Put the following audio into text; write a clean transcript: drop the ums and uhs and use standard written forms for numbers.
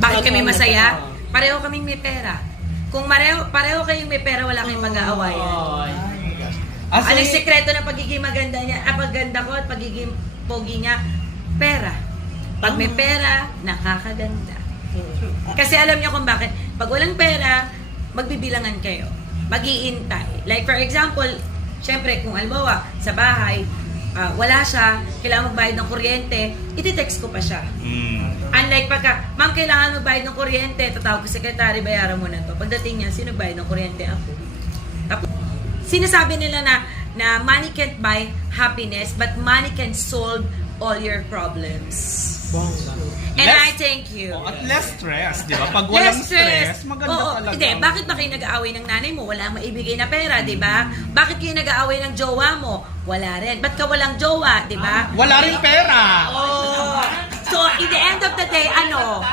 Bakit kami masaya? Pareho kaming may pera. Kung pareho kayong may pera, wala kayong mag-aawayan. Anong sekreto ng pagiging maganda niya, paganda ko at pagiging pogi niya? Pera. Pag may pera, nakakaganda. Kasi alam niyo kung bakit. Pag walang pera, magbibilangan kayo. Mag-iintay. Like for example, syempre kung albawa, sa bahay, wala siya, kailangan magbayad ng kuryente, iti-text ko pa siya. Unlike pagka, ma'am, kailangan magbayad ng kuryente, tatawag ko sekretary, bayaran mo na to. Pagdating niya, sino bayad ng kuryente? Ako. Tapos, sinasabi nila na money can't buy happiness, but money can solve all your problems. And I thank you. At less stress, di ba? Pag walang stress, maganda talaga. Hindi, bakit ba kayo nag-aaway ng nanay mo? Wala maibigay na pera, di ba? Bakit kayo nag-aaway ng jowa mo? Wala rin. Ba't ka walang jowa, di ba? Wala rin pera. Oh. So, in the end of the day, ano?